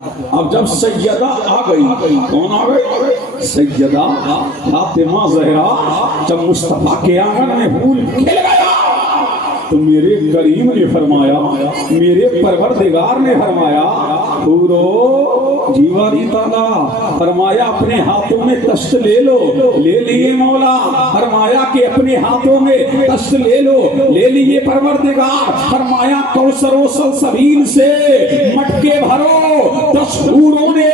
اب جب سیدہ آ گئی، کون آ گئی؟ سیدہ فاطمہ زہرا، جب مصطفیٰ کے آنگن میں پھول کھل گیا تو میرے کریم نے فرمایا، میرے پروردگار نے فرمایا، پورو جیوا دی تعالیٰ فرمایا اپنے ہاتھوں میں تشت لے لو، لے لیے مولا، فرمایا کہ اپنے ہاتھوں میں تشت لے لو، لے لیے پروردگار، فرمایا کوثر و سلسبیل سے مٹکے بھرو، 10 حوروں نے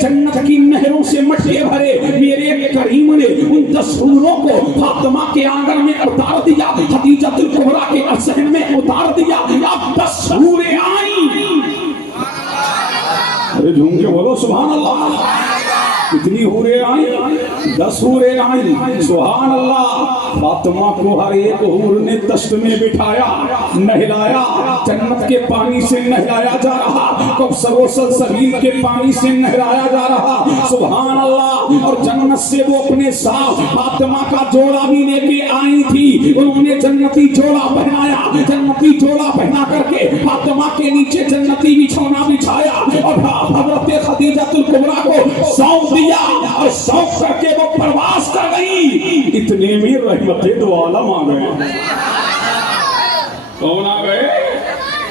جنت کی نہروں سے مٹکے بھرے، میرے کریم نے ان 10 حوروں کو فاطمہ کے آنگن میں اتار دیا، خدیجہ الکبریٰ کے صحن میں اتار دیا، اب 10 حوریں آئیں۔ ارے جھوم کے بولو سبحان اللہ، کتنی حوریں آئیں؟ 10 حوریں آئیں، سبحان اللہ۔ فاطمہ کو ہر ایک حور نے تشت میں بٹھایا، نہلایا، جنت کے پانی سے نہلایا جا رہا، کوثر و سلسبیل کے پانی سے نہلایا جا رہا، سبحان اللہ۔ اور جنت سے وہ اپنے ساتھ فاطمہ کا جوڑا بھی لے کے آئی تھی، انہوں نے جنتی جوڑا پہنایا، جنتی جوڑا پہنا کر کے فاطمہ کے نیچے جنتی بچھونا بچھایا اور حضرت خدیجہ الکبریٰ کو سونپ دیا، اور سونپ کر کے وہ پرواز کر گئی۔ اتنے میں رحمت دو عالم آ گئے۔ کون آ گئے؟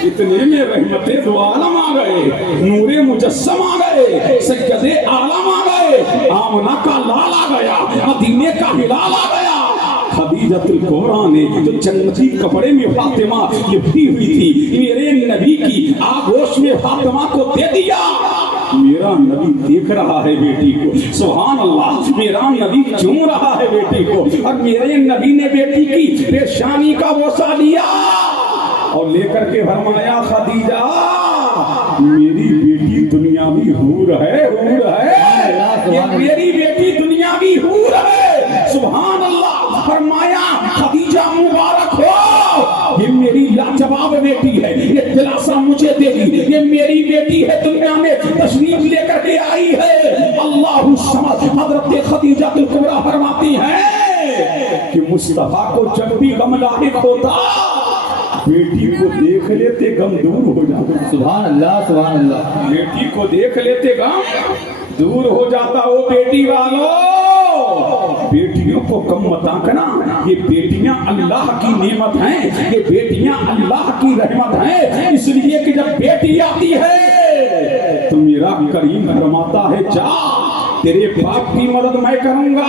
اتنے میں رحمت دو عالم آ گئے، نور مجسم آ گئے، سید عالم آ گئے، آمنہ کا لال آ گیا، مدینے کا ہلال آ گیا۔ خدیجہ الکبریٰ نے جو جنتی کپڑے میں فاطمہ لپٹی ہوئی تھی، میرے نبی کی آغوش میں فاطمہ کو دے دیا۔ میرا نبی دیکھ رہا ہے بیٹی کو، سبحان اللہ، میرا نبی چوم رہا ہے بیٹی کو، اور میرے نبی نے بیٹی کی پیشانی کا بوسہ لیا اور لے کر کے فرمایا، خدیجہ میری بیٹی دنیاوی حور ہے، حور ہے، یہ میری بیٹی دنیاوی حور ہے، سبحان اللہ۔ فرمایا خدیجہ مبارک ہو، یہ میری لاجواب بیٹی ہے، یہ دلاسا مجھے دے دی، یہ میری بیٹی ہے، دنیا میں تشریف لے کر کے آئی ہے۔ اللہ الصمد، حضرت خدیجہ الکبریٰ فرماتی ہیں کہ مصطفیٰ کو جب بھی غم لاحق ہوتا، بیٹی کو دیکھ لیتے غم دور ہو جاتا، سبحان اللہ سبحان اللہ۔ بیٹی کو دیکھ لیتے غم دور ہو جاتا۔ وہ بیٹی والوں، بیٹیوں کو کم مت آنکنا، یہ بیٹیاں اللہ کی نعمت ہیں، یہ بیٹیاں اللہ کی رحمت ہیں، اس لیے کہ جب بیٹی آتی ہے تو میرا کریم فرماتا ہے، جا تیرے باپ کی مدد میں کروں گا،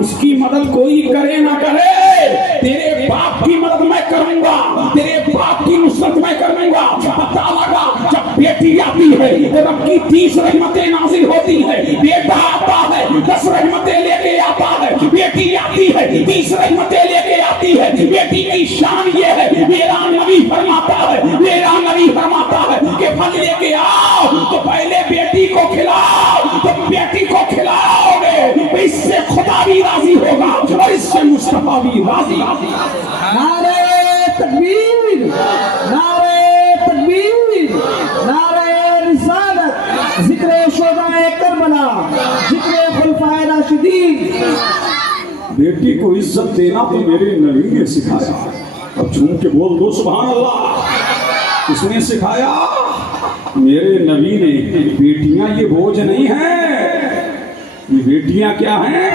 اس کی مدد کوئی کرے نہ کرے، تیرے باپ کی مدد میں کروں گا، تیرے باپ کی نصرت میں کروں گا۔ پتہ لگا جب بیٹی آتی ہے تو رب کی 30 رحمتیں نازل ہوتی ہیں، بیٹا آتا ہے 10 رحمتیں لے کے آتا ہے، بیٹی آتی ہے 30 رحمتیں لے کے آتی ہے۔ بیٹی کی شان یہ ہے، میرا نبی فرماتا ہے، میرا نبی فرماتا ہے کہ پھل لے کے آؤ تو پہلے بیٹی کو کھلاؤ، تو بیٹی کو کھلاؤ گے اس سے خدا بھی راضی ہوگا اور اس سے مصطفیٰ بھی راضی۔ نعرہ تکبیر، نعرہ تکبیر، نعرہ رسالت، ذکر شہدائے کربلا، ذکر خلفائے راشدین۔ بیٹی کو عزت دینا تو میرے نبی نے سکھایا، اب جھوم کے بول دو سبحان اللہ۔ اس نے سکھایا، میرے نبی نے، بیٹیاں یہ بوجھ نہیں ہیں، یہ بیٹیاں کیا ہیں؟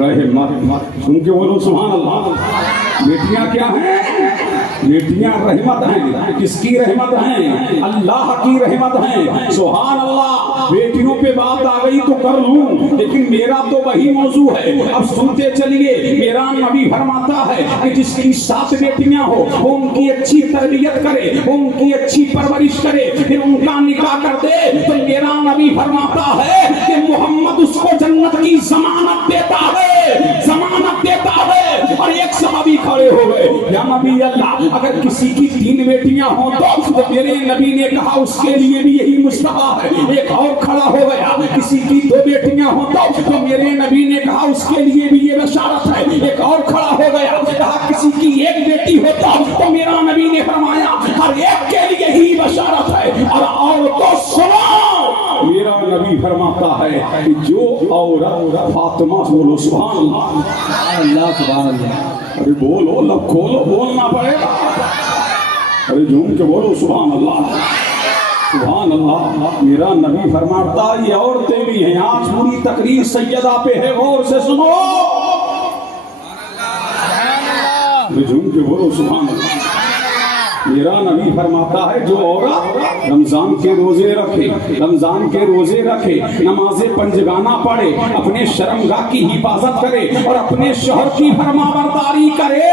رحمت۔ سن کے بولو سبحان اللہ۔ بیٹیاں کیا ہیں؟ بیٹیاں رحمت ہیں۔ کس کی رحمت ہیں؟ اللہ کی رحمت ہیں، سبحان اللہ۔ بیٹیوں پہ بات آ گئی تو کر لوں، لیکن میرا تو وہی موضوع ہے، اب سنتے چلیے۔ میرا نبی فرماتا ہے کہ جس کی 7 بیٹیاں ہو وہ ان کی اچھی تربیت کرے، وہ ان کی اچھی پرورش کرے، پھر ان کا نکاح کر دے تو میرا نبی فرماتا ہے کہ محمد اس کو جنت کی ضمانت دیتا ہے، ضمانت دیتا ہے۔ اور ایک صحابی کھڑے ہو گئے، یا نبی اللہ اگر کسی کی 3 بیٹیاں ہوں تو میرے نبی نے کہا اس کے لیے بھی یہی مصطفیٰ ہے۔ ایک اور کھڑا ہو گیا، کسی کی 2 بیٹیاں ہوں تو میرے نبی نے کہا اس کے لیے بھی یہ بشارت ہے۔ ایک اور کھڑا ہو گیا، کہا کسی کی 1 بیٹی ہوتا تو میرا نبی نے فرمایا ہر ایک کے لیے ہی بشارت ہے۔ اور تو سنو، میرا نبی فرماتا ہے کہ جو عورت فاطمہ، بولو سبحان اللہ، اللہ سبحان اللہ۔ ارے بولو، لب کھولو، بولنا پڑے گا، ارے جھوم کے بولو سبحان اللہ۔ سبحان اللہ. میرا نبی فرماتا یہ عورتیں بھی ہیں. آج پوری تقریر سیدہ پہ ہے, غور سے سنو. جھوم کے بولو سبحان اللہ. میرا نبی فرماتا ہے جو عورت رمضان کے روزے رکھے, رمضان کے روزے رکھے, نماز پنجگانہ پڑھے, اپنے شرمگاہ کی حفاظت کرے اور اپنے شوہر کی فرما برداری کرے,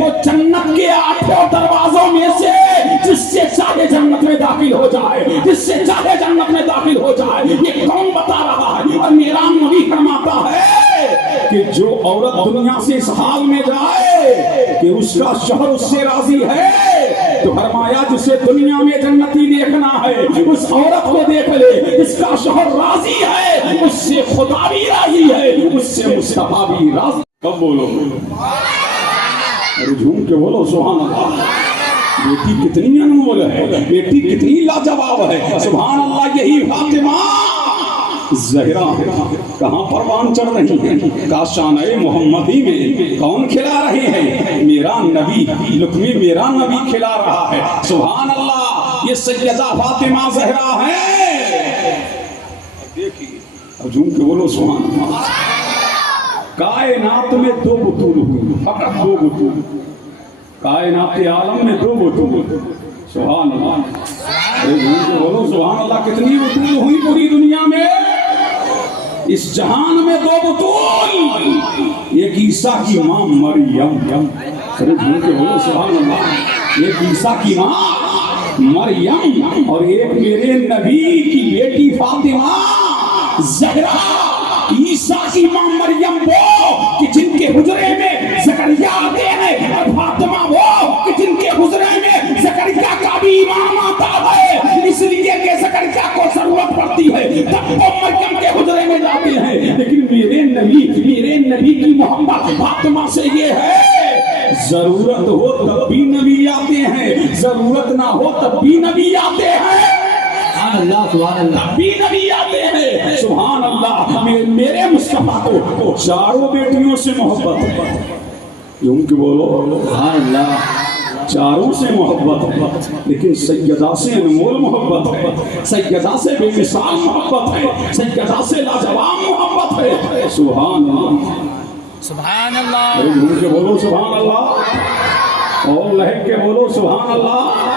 وہ جنت کے 8 دروازوں میں سے جس سے چاہے جنت میں داخل ہو جائے, جس سے چاہے جنت میں داخل ہو جائے. یہ کون بتا رہا ہے؟ اور میرا نبی فرماتا ہے کہ جو عورت دنیا سے اس حال میں جائے کہ اس کا شوہر اس سے راضی ہے, تو فرمایا جسے دنیا میں جنتی دیکھنا ہے اس عورت کو دیکھ لے. اس کا شوہر راضی ہے, اس سے خدا بھی راضی ہے, اس سے مصطفیٰ بھی راضی. کب بولو؟ ارے جھوم کے بولو سبحان اللہ. بیٹی کتنی انمول ہے, بیٹی کتنی لاجواب ہے. سبحان اللہ. یہی فاطمہ زہرا کہاں پروان چڑھ رہی ہیں؟ کاشانہ محمدی میں کون کھلا رہے ہیں؟ میرا نبی. لقمے میرا نبی کھلا رہا ہے. سبحان اللہ. یہ سیدہ فاطمہ زہرا ہے. دیکھیے اب جھوم کے بولو سبحان اللہ. کائنات میں 2 بطول ہوئی, فقط 2 بطول. کائنات عالم میں 2 بطول. سبحان اللہ. جھوم کے بولو سبحان اللہ. کتنی بطول ہوئی پوری دنیا میں؟ اس جہان میں 2 بطول. ایک عیسیٰ کی ماں مریم. جھوم کے بولو سبحان اللہ. ایک عیسیٰ کی ماں مریم اور ایک میرے نبی کی بیٹی فاطمہ زہرا. عیسیٰ کی ماں مریم وہ کہ جن کے حجرے میں زکریا آتے ہیں, اور فاطمہ وہ کہ جن کے حجرے میں زکریا کا بھی امام آتا ہے. اس لیے کہ زکریا کو ضرورت پڑتی ہے تب وہ مریم کے حجرے میں جاتے ہیں. لیکن میرے نبی کی محبت فاطمہ سے یہ ہے, ضرورت ہو تب بھی نبی آتے ہیں, ضرورت نہ ہو تب بھی نبی آتے ہیں. سبحان اللہ, سبحان اللہ. بھی نبی آتے ہیں. سبحان اللہ. میرے مصطفیٰ کو 4 بیٹیوں سے محبت. جھوم کے بولو سبحان اللہ. 4 سے محبت, لیکن سیدہ سے انمول محبت, سیدہ سے بے مثال محبت ہے, سیدہ سے لاجواب محبت ہے. سبحان اللہ. سبحان اللہ. جھوم کے بولو سبحان اللہ, اور لہک کے بولو سبحان اللہ.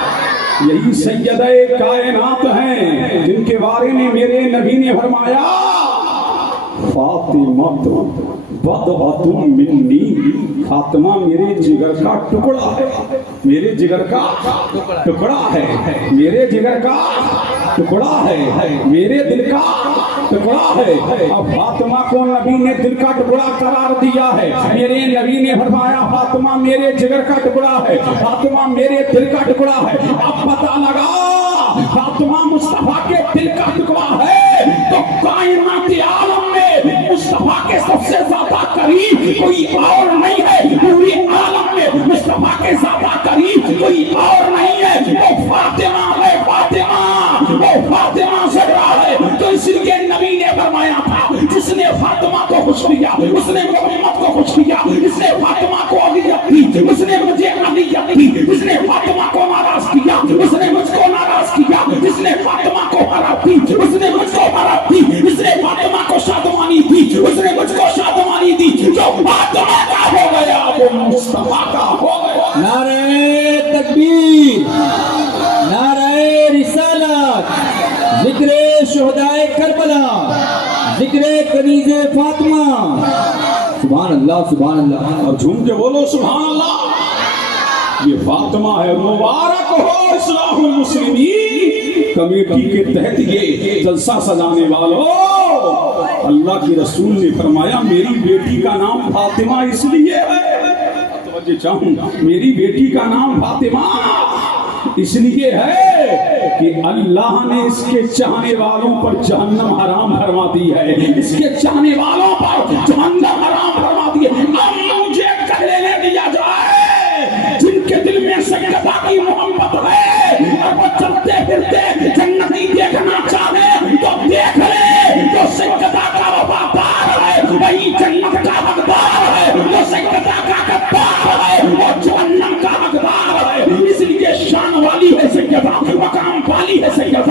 یہی سیدہ کائنات ہیں جن کے بارے میں میرے نبی نے فرمایا فاطمہ بضعۃ منی. فاطمہ میرے جگر کا ٹکڑا ہے, میرے جگر کا ٹکڑا ہے, میرے جگر کا ٹکڑا ہے, میرے دل کا ٹکڑا ہے. اب فاطمہ کو نبی نے دل کا ٹکڑا قرار دیا ہے. میرے نبی نے فرمایا فاطمہ میرے جگر کا ٹکڑا ہے, فاطمہ میرے دل کا ٹکڑا ہے. اب پتہ لگا فاطمہ مصطفیٰ کے دل کا ٹکڑا ہے تو کائنات عالم میں مصطفیٰ کے سب سے زیادہ قریب کوئی اور نہیں ہے. پوری عالم میں مصطفیٰ کے زیادہ قریب کوئی اور نہیں ہے. وہ فاطمہ ہے, فاطمہ, وہ فاطمہ زہرا ہے. تو اس لیے نبی نے فرمایا تھا جس نے فاطمہ کو خوش کیا اس نے محمد کو خوش کیا, اس نے فاطمہ کو علیت دی اس نے مجھے علیت دی, اس نے فاطمہ کو ناراض کیا اس نے مجھ کو ناراض کیا, اس نے فاطمہ کو حرام دی اس نے مجھ کو حرام دی, اس نے فاطمہ کو شادمانی دی اس نے مجھ کو شادمانی دی. جو فاطمہ کا ہو گیا وہ مصطفیٰ کا ہو گیا. نعرہ تکبیر, نعرہ رسالت, ذکر شہدائے کربلا, ذکر کنیز فاطمہ. سبحان اللہ, سبحان اللہ. اور جھوم کے بولو سبحان اللہ. یہ فاطمہ ہے. مبارک ہو اصلاح المسلمین کمیٹی کے تحت یہ جلسہ سجانے والوں. اللہ کی رسول نے فرمایا میری بیٹی کا نام فاطمہ اس لیے ہے, توجہ چاہوں گا, میری بیٹی کا نام فاطمہ اس لیے ہے کہ اللہ نے اس کے چاہنے والوں پر جہنم حرام فرما دی ہے, اس کے چاہنے والوں پر جہنم حرام فرما دی ہے. اب مجھے کہہ لینے دیا جائے جن کے دل میں سیدہ کی محبت ہے اور وہ چلتے پھرتے جنتی دیکھنا چاہے تو دیکھ لے. جو سیدہ کا وفادار ہے وہی جنت کا حقدار ہے, جو سیدہ کا غدار ہے وہ جہنم کا حقدار ہے. اس لیے شان والی ہے سیدہ, مقام والی ہے سیدہ,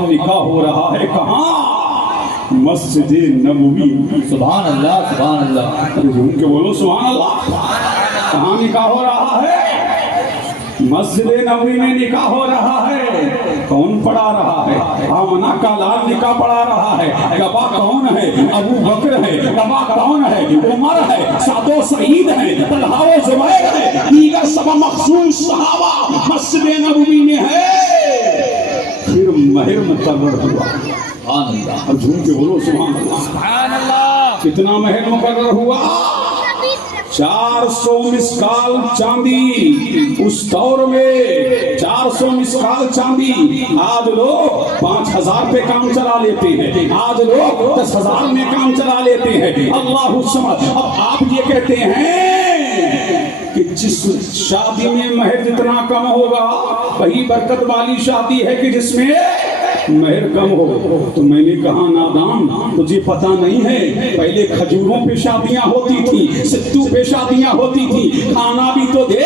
اب نکاح ہو رہا ہے کہاں؟ مسجد نبوی۔ سبحان اللہ سبحان اللہ۔ جھوم کے بولو سبحان اللہ۔ کہاں نکاح ہو رہا ہے؟ مسجد نبوی میں نکاح ہو رہا ہے۔ کون پڑھا رہا ہے؟ آمنہ کا لال نکاح پڑھا رہا ہے۔ گواہ کون ہے؟ ابو بکر ہے۔ گواہ کون ہے؟ عمر ہے۔ سعد و سعید ہے۔ طلحہ و زبیر ہے۔ دیگر سب مخصوص صحابہ مسجد نبوی میں ہے۔ پھر مہر مقرر ہوا۔ سبحان اللہ اور جھوم کے بولو سبحان اللہ۔ سبحان اللہ۔ کتنا مہر مقرر ہوا؟ 400 مسکال چاندی۔ اس دور میں 400 مسکال چاندی۔ آج لوگ 5000 پہ کام چلا لیتے ہیں، آج لوگ 10,000 میں کام چلا لیتے ہیں۔ اللہ سمجھ۔ اب آپ یہ کہتے ہیں کہ جس شادی میں مہر جتنا کم ہوگا وہی برکت والی شادی ہے کہ جس میں مہر کم ہو۔ تو میں نے کہا نادان، تجھے پتہ نہیں ہے پہلے کھجوروں پہ شادیاں ہوتی تھی، ستو پہ شادیاں ہوتی تھی، کھانا بھی تو دے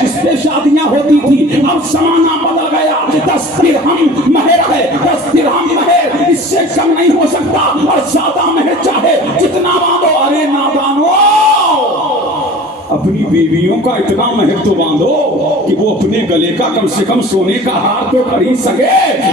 کس پہ شادیاں ہوتی تھی۔ اب زمانہ بدل گیا، 10 درہم مہر ہے، 10 درہم مہر، اس سے کم نہیں ہو سکتا، اور زیادہ مہر چاہے جتنا باندھو۔ ارے نادانو، اپنی بیویوں کا اتنا مہر تو باندھو کہ وہ اپنے گلے کا کم سے کم سونے کا ہار تو خرید سکے۔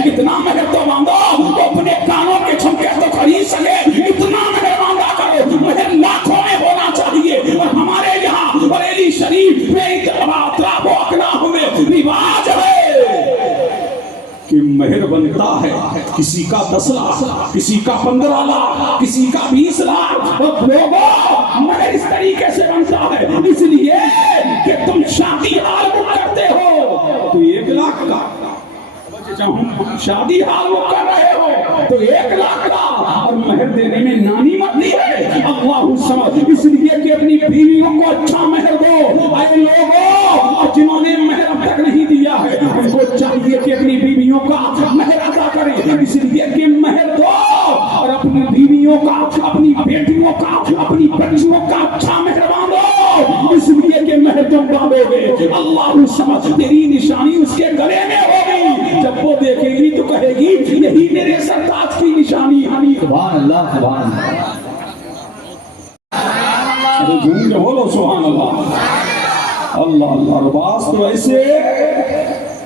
اتنا مہر تو باندھو وہ اپنے کانوں کے جھمکے تو خرید سکے۔ اتنا مہر باندھا کرو۔ مہر لاکھوں میں ہونا چاہیے۔ اور ہمارے یہاں بریلی شریف میں اطراف و اکناف میں رواج ہے کہ مہر بنتا ہے کسی کا 10 لاکھ، کسی کا 15 لاکھ، کسی کا 20 لاکھ۔ اور لوگوں، مہر اس طریقے سے بنتا ہے اس لیے کہ تم شادی حال بک کرتے ہو تو 1 لاکھ کا، شادی حال بک کر رہے ہو تو 1 لاکھ کا، اور مہر دینے میں نانی مت ہے۔ اللہ سمجھ، اس لیے کہ اپنی بیویوں کو اچھا مہر دو۔ اے لوگوں جنہوں نے مہر اب تک نہیں دیا ہے ان کو چاہیے کہ اپنی بیویوں کا مہر ادا کریں، اس لیے کہ مہر دو اور اپنی بیویوں کا، اپنی بیٹیوں کا، اپنی بچیوں کا اچھا مہر باندھو، اس لیے کہ مہر تم باندھو گے اللہ سمجھ تیری نشانی اس کے گلے میں ہوگی۔ جب وہ دیکھے گی تو کہے گی یہی میرے سرتاج کی نشانی ہے۔ سبحان اللہ سبحان اللہ۔ جھوم کے بولو سبحان اللہ۔ اللہ اللہ، رباس تو ایسے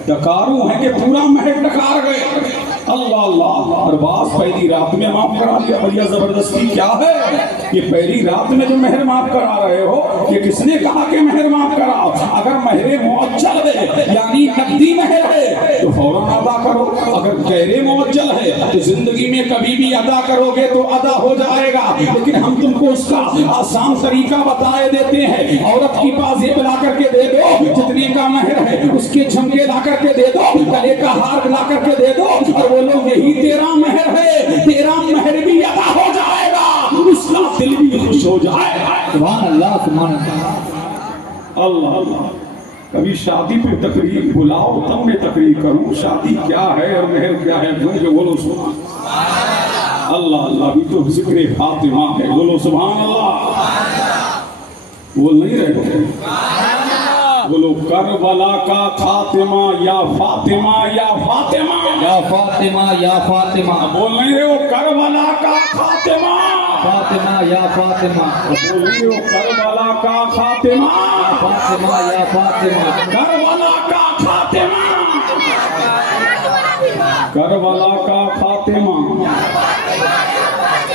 ڈکاروں ہیں کہ پورا مہر ڈکار گئے۔ اللہ اللہ، ارباز پہلی رات میں معاف کرا لیا۔ بھیا زبردستی کیا ہے یہ پہلی رات میں جو مہر معاف کرا رہے ہو؟ یہ کس نے کہا کہ مہر معاف کراؤ؟ اگر مہر معجل ہے یعنی نقدی مہر ہے تو فوراً ادا کرو، اگر غیر معجل ہے تو زندگی میں کبھی بھی ادا کرو گے تو ادا ہو جائے گا۔ لیکن ہم تم کو اس کا آسان طریقہ بتائے دیتے ہیں۔ عورت کی پازیب لا کر کے دے دو، جتنے کا مہر ہے اس کے جھمکے لا کر کے دے دو، گلے کا ہار لا کر کے دے دو، اور بولو یہی تیرا مہر ہے، تیرا مہر بھی ادا ہو جائے گا، اس کا دل بھی خوش ہو جائے گا۔ سبحان اللہ سبحان اللہ۔ اللہ اللہ، کبھی شادی پہ تقریر بلاؤ تب میں تقریر کروں شادی کیا ہے اور مہر کیا ہے، جو بولو سبحان اللہ۔ اللہ بھی تو ذکر فاطمہ ہے، بولو سبحان اللہ۔ بول نہیں رہے ہو؟ بولو کربلا کا خاتمہ یا فاطمہ یا فاطمہ یا فاطمہ یا فاطمہ، بول نہیں رہے ہو؟ کربلا کا خاتمہ، فاطمہ یا فاطمہ، بول نہیں رہے ہو؟ کربلا کا خاتمہ، فاطمہ یا فاطمہ، کربلا کا خاتمہ، کربلا کا خاتمہ،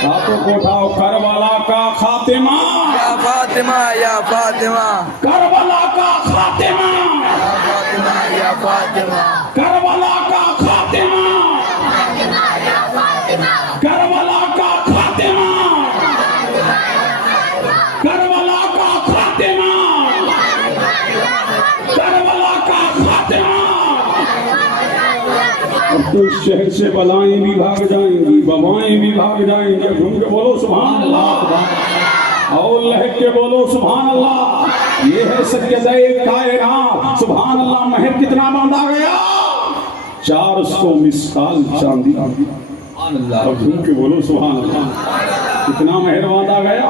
ہاتھوں کو اٹھاؤ، کربلا کا خاتمہ، یا فاطمہ یا فاطمہ، کربلا کا خاتمہ، یا فاطمہ، کربلا کا خاتمہ، کربلا کا خاتمہ، کربلا کا خاتمہ، کربلا کا خاتمہ۔ اب تو اس شہر سے بلائیں بھی بھاگ جائیں گی، وبائیں بھی بھاگ جائیں گی۔ گھوم کے بولو سبحان اللہ، اور لہک کے بولو سبحان اللہ۔ یہ ہے سیدہ کائنات، سبحان اللہ۔ مہر کتنا باندھا گیا؟ 400 مسکال چاندی۔ سبحان اللہ، اور گھوم کے بولو سبحان اللہ۔ کتنا مہر باندھا گیا؟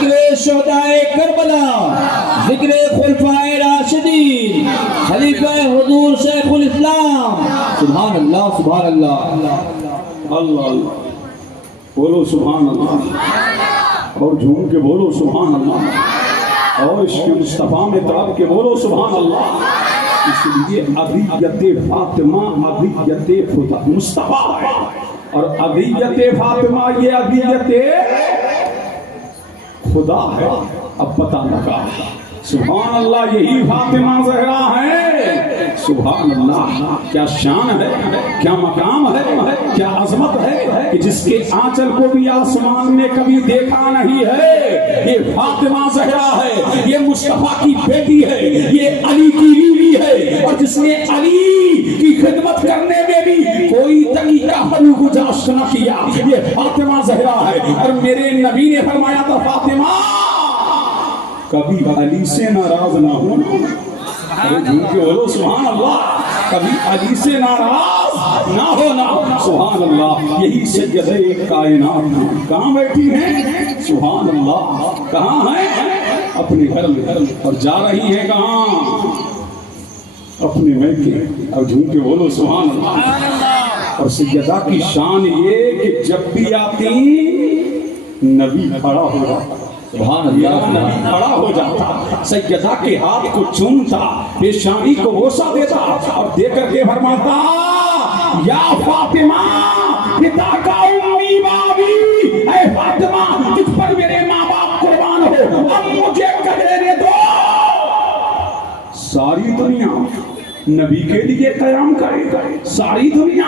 ذکر شہدائے کربلا، ذکر خلفائے راشدین، خلیفہ حضور شیخ الاسلام. سبحان اللہ سبحان اللہ. اللہ اللہ بولو سبحان اللہ، اور جھوم کے بولو سبحان اللہ، اور عشق مصطفیٰ میں تڑپ کے بولو سبحان اللہ. اس لیے اذیت فاطمہ اذیت خدا مصطفیٰ ہے، اور اذیت فاطمہ یہ اذیت خدا ہے. اب پتہ لگا سبحان اللہ، یہی فاطمہ زہرا ہے. سبحان اللہ، کیا شان ہے، کیا مقام ہے، کیا عظمت ہے کہ جس کے آنچل کو بھی آسمان نے کبھی دیکھا نہیں ہے. یہ فاطمہ زہرا ہے، یہ مصطفیٰ کی بیٹی ہے، یہ علی کی بیوی ہے، اور جس نے علی کی خدمت کرنے میں بھی کوئی دقیقہ حل گزاشت نہ کیا، یہ فاطمہ زہرا ہے. اور میرے نبی نے فرمایا تھا فاطمہ کبھی علی سے ناراض نہ ہونا. جھوم کے بولو سبحان اللہ، کبھی علی سے ناراض نہ ہونا. سبحان اللہ، یہی سیدہ کائنات ہیں. کہاں بیٹھی ہیں؟ سبحان اللہ، کہاں ہیں؟ اپنے گھر میں، اور جا رہی ہیں کہاں؟ اپنے میکے. اور جھوم کے بولو سبحان اللہ. اور سیدہ کی شان یہ کہ جب بھی آتی نبی کھڑا ہو جاتا، سبحان اللہ. نبی کھڑا ہو جاتا، سیدہ کے ہاتھ کو چومتا، پیشانی کو بوسہ دیتا، اور دے کر کے فرماتا یا فاطمہ پتا کا امی بابی، اے فاطمہ تجھ پر میرے ماں باپ قربان ہو، اب مجھے کہنے دو. ساری دنیا نبی کے لیے قیام کرے، ساری دنیا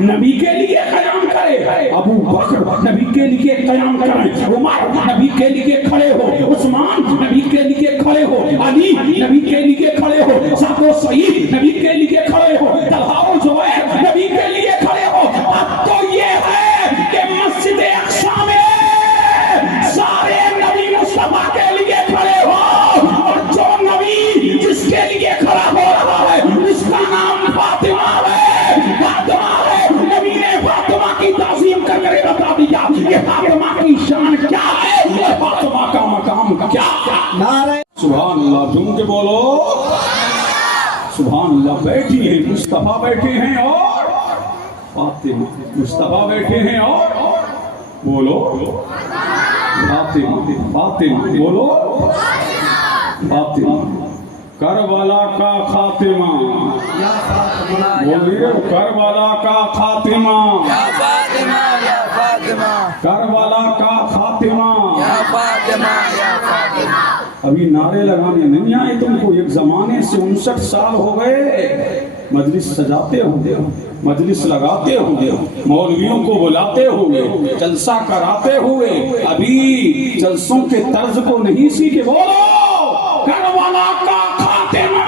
نبی کے لیے قیام کرے. ابو بکر نبی کے لیے قیام کرے، عمر نبی کے لیے کھڑے ہو، عثمان نبی کے لیے کھڑے ہو، علی نبی کے لیے کھڑے ہو، سعد و سعید نبی کے لیے کھڑے ہو، طلحہ و زبیر نبی کے لیے کھڑے ہو. اب تو یہ ہے کہ مسجد اقصی میں سارے نبی مصطفیٰ کے لیے کھڑے ہو، اور جو نبی جس کے لیے کھڑا ہو رہا ہے اس کا نام فاطمہ ہے. فاطمہ ہے، نبی نے فاطمہ کی تعظیم کر کے بتا دیا یہ فاطمہ کی شان کیا ہے، یہ فاطمہ کا مقام کیا ہے. نعرہ سبحان اللہ، جھوم کے بولو سبحان اللہ. بیٹھی ہیں مصطفیٰ، بیٹھے ہیں اور فاطمہ، مصطفیٰ بیٹھے ہیں اور بولو فاطمہ، فاطمہ بولو فاطمہ. کربلا کا خاتمہ بولیے، کربلا کا خاتمہ، یا فاطمہ یا فاطمہ کربلا کا خاتمہ. یا فاطمہ یا فاطمہ. ابھی نعرے لگانے نہیں آئے تم کو. ایک زمانے سے 59 سال ہو گئے مجلس سجاتے ہوئے، مجلس لگاتے ہوئے، مولویوں کو بلاتے ہوئے، جلسہ کراتے ہوئے. ابھی جلسوں کے طرز کو نہیں سیکھے. بولو کربلا کا خاتمہ،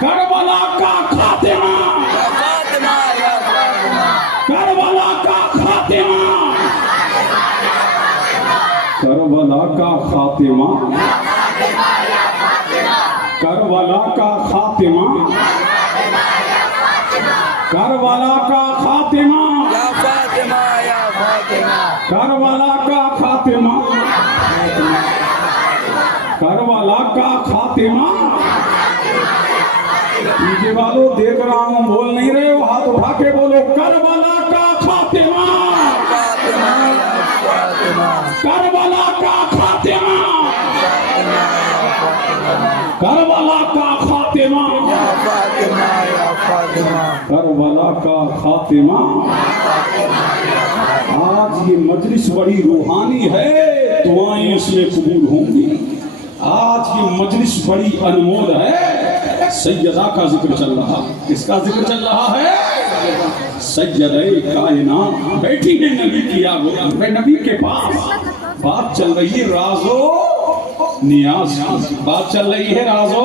کربلا کا خاتمہ، یا فاطمہ یا فاطمہ. کربلا کا خاتمہ، کربلا کا خاتمہ، کربلا کا خاتمہ، کربلا کا خاتمہ، یا فاطمہ یا فاطمہ. کربلا کا خاتمہ، کربلا کا خاتمہ. پیچھے والوں دیکھ رہا ہوں بول نہیں رہے ہو، ہاتھ اٹھا کے بولو کربلا کا خاتمہ، فاطمہ یا فاطمہ. کربلا کا خاتمہ، کربلا کا خاتمہ، یا فاطمہ یا فاطمہ. کربلا کا خاتمہ. آج یہ مجلس بڑی روحانی ہے، دعائیں اس میں قبول ہوں گی. آج یہ مجلس بڑی انمول ہے. سیدہ کا ذکر چل رہا، کس کا ذکر چل رہا ہے؟ سیدہ کائنات بیٹھی ہے نبی کی آگو میں، نبی کے پاس بات چل رہی ہے راز و نیاز کی. بات چل رہی ہے راز و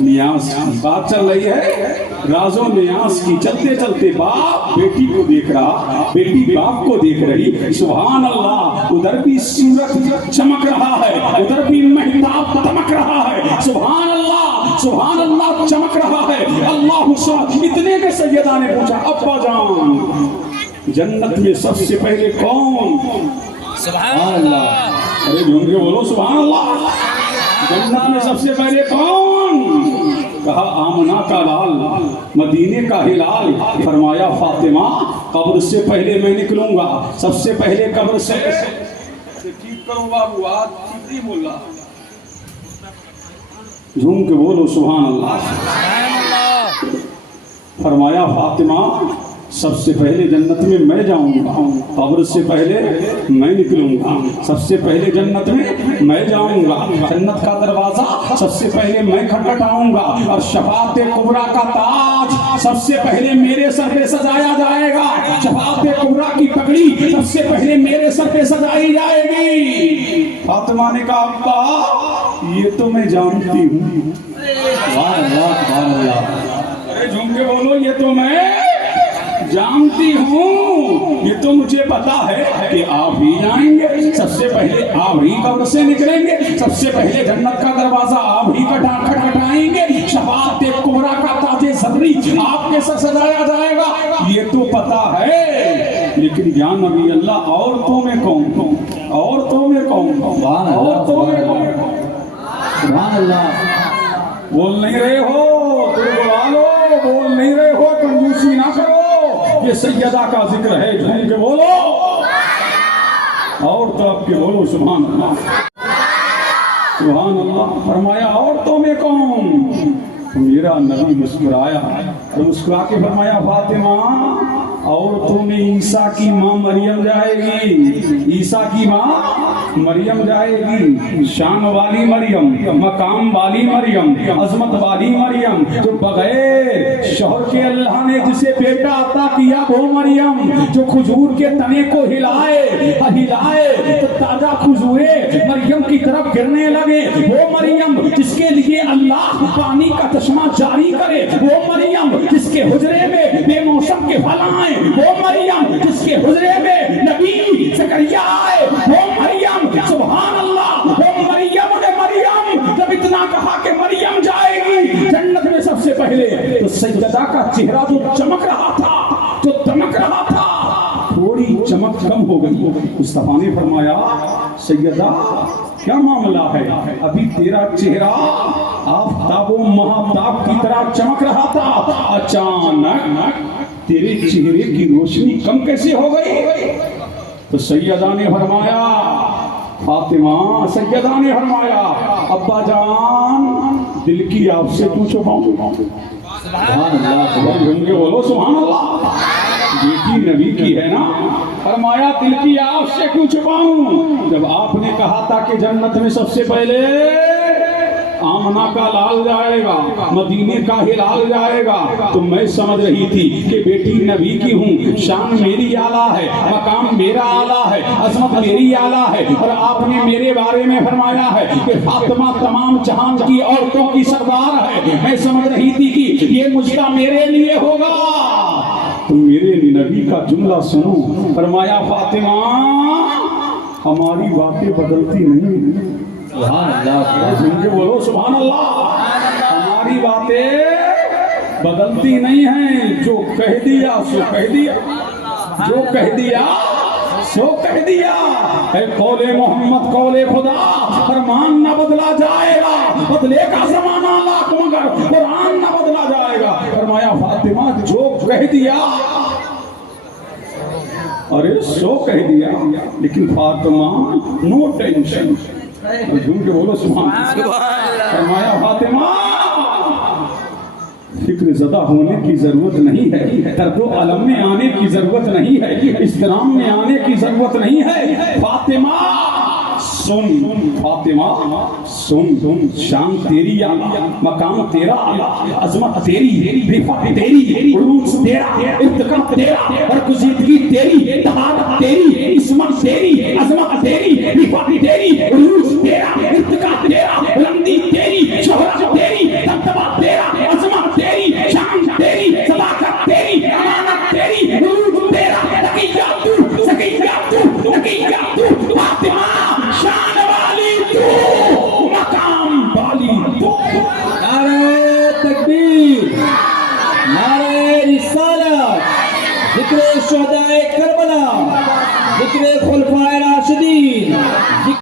نیاز کی بات چل رہی ہے، راز و نیاز کی، چلتے چلتے باپ بیٹی کو دیکھ رہا، بیٹی باپ کو دیکھ رہی، سبحان اللہ، ادھر بھی سورج چمک رہا ہے، ادھر بھی مہتاب دمک رہا ہے، سبحان اللہ چمک رہا ہے، اللہ صاحب اتنے کے سیدہ نے پوچھا ابا جان جنت میں سب سے پہلے کون؟ سبحان اللہ، ارے جھوم کے بولو سبحان اللہ، جنت میں سب سے پہلے کون؟ کہا آمنہ کا لال، مدینے کا ہلال، فرمایا فاطمہ قبر سے پہلے میں نکلوں گا، سب سے پہلے قبر سے ٹھیک کرو بابو، آج ٹھیک نہیں بول رہا، جھوم کے بولو سبحان اللہ، فرمایا فاطمہ سب سے پہلے جنت میں جاؤں گا، قبر سے پہلے میں نکلوں گا، سب سے پہلے جنت میں جاؤں گا، جنت کا دروازہ سب سے پہلے میں کھٹکھٹاؤں گا، اور شفاعت کبریٰ کا تاج سب سے پہلے میرے سر پہ سجایا جائے گا، شفاعت کبریٰ کی پگڑی سب سے پہلے میرے سر پہ سجائی جائے گی۔ فاطمہ نے کہا ابا یہ تو میں جانتی ہوں، سبحان اللہ سبحان اللہ، ارے جھوم کے بولو یہ تو میں جانتی ہوں، یہ تو مجھے پتا ہے کہ آپ ہی جائیں گے، سب سے پہلے آپ ہی قبر سے نکلیں گے، سب سے پہلے جنت کا دروازہ آپ ہی کھٹکھٹائیں گے، شفاعت کبریٰ کا تاج زرری آپ کے سر سجایا جائے گا، یہ تو پتا ہے، لیکن یا نبی اللہ عورتوں میں کون؟ عورتوں میں کون؟ عورتوں میں کون؟ سبحان اللہ، بول نہیں رہے ہو تو بلا لو، بول نہیں رہے ہو کنجوسی نہ کرو، یہ سیدہ کا ذکر ہے، جھوم کے بولو، اور تو آپ کے بولو سبحان اللہ، سبحان اللہ، فرمایا عورتوں میں کون؟ میرا نبی مسکرایا اور مسکرا کے فرمایا فاطمہ عورتوں میں عیسیٰ کی ماں مریم جائے گی، عیسیٰ کی ماں مریم جائے گی، شان والی مریم، مقام والی مریم، عظمت والی مریم، جو بغیر شوہر کے اللہ نے جسے بیٹا عطا کیا وہ مریم، جو کھجور کے تنے کو ہلائے تو تازہ کھجورے مریم کی طرف گرنے لگے، وہ مریم جس کے لیے اللہ پانی کا چشمہ جاری کرے، وہ مریم جس کے حجرے میں بے موسم کے پھل آئے، وہ مریم جس کے حجرے میں نبی زکریا آئے، وہ مریم سبحان اللہ، وہ مریم نے مریم جب اتنا کہا کہ مریم جائے گی جنت میں سب سے پہلے، تو سیدہ کا چہرہ جو چمک رہا تھا، جو دمک رہا تھا، تھوڑی چمک کم ہو گئی۔ مصطفیٰ نے فرمایا سیدہ کیا معاملہ ہے؟ ابھی تیرا چہرہ آفتاب و مہتاب کی طرح چمک رہا تھا، اچانک تیرے چہرے کی روشنی کم کیسے ہو گئی؟ تو سیدہ نے فرمایا فاطمہ، سیدہ نے فرمایا ابا جان دل کی آپ سے کیوں چھپاؤں؟ سبحان اللہ، بولو سبحان اللہ، بیٹی نبی کی ہے نا، فرمایا دل کی آپ سے کیوں چھپاؤں؟ جب آپ نے کہا تھا کہ جنت میں سب سے پہلے آمنہ کا لال جائے گا، مدینے کا ہلال جائے گا، تو میں سمجھ رہی تھی کہ بیٹی نبی کی ہوں، شان میری اعلیٰ ہے، مقام میرا اعلیٰ ہے، عظمت میری اعلیٰ ہے، اور آپ نے میرے بارے میں فرمایا ہے کہ فاطمہ تمام جہان کی عورتوں کی سردار ہے، میں سمجھ رہی تھی کہ یہ مجھا میرے لیے ہوگا، تو میرے نبی کا جملہ سنو، فرمایا فاطمہ ہماری باتیں بدلتی نہیں، سبحان اللہ، بولو سبحان اللہ، ہماری باتیں بدلتی نہیں ہیں، جو کہہ دیا سو کہہ دیا، جو کہہ دیا سو کہہ دیا، اے قول محمد قول خدا، فرمان نہ بدلا جائے گا، بدلے کا زمانہ لاکھ مگر قرآن نہ بدلا جائے گا، فرمایا فاطمہ جو کہہ دیا، ارے سو کہہ دیا، لیکن فاطمہ نو ٹینشن، جھوم کے بولو سبحان اللہ، فرمایا فاطمہ فکر زدہ ہونے کی ضرورت نہیں ہے، درد و علم میں آنے کی ضرورت نہیں ہے، اضطرام میں آنے کی ضرورت نہیں ہے، فاطمہ سن، فاطمہ سن، شان تیری اعلیٰ، مقام تیرا اعلیٰ، عظمت تیری، رفعت تیری، عروج تیرا، ارتقاء تیرا، برگزیدگی تیری، طہارت تیری، عصمت تیری، عظمت تیری، رفعت تیری، عروج تیرا، ارتقاء تیرا، بلندی تیری، شہرت تیری، دبدبہ ذکر شہدائے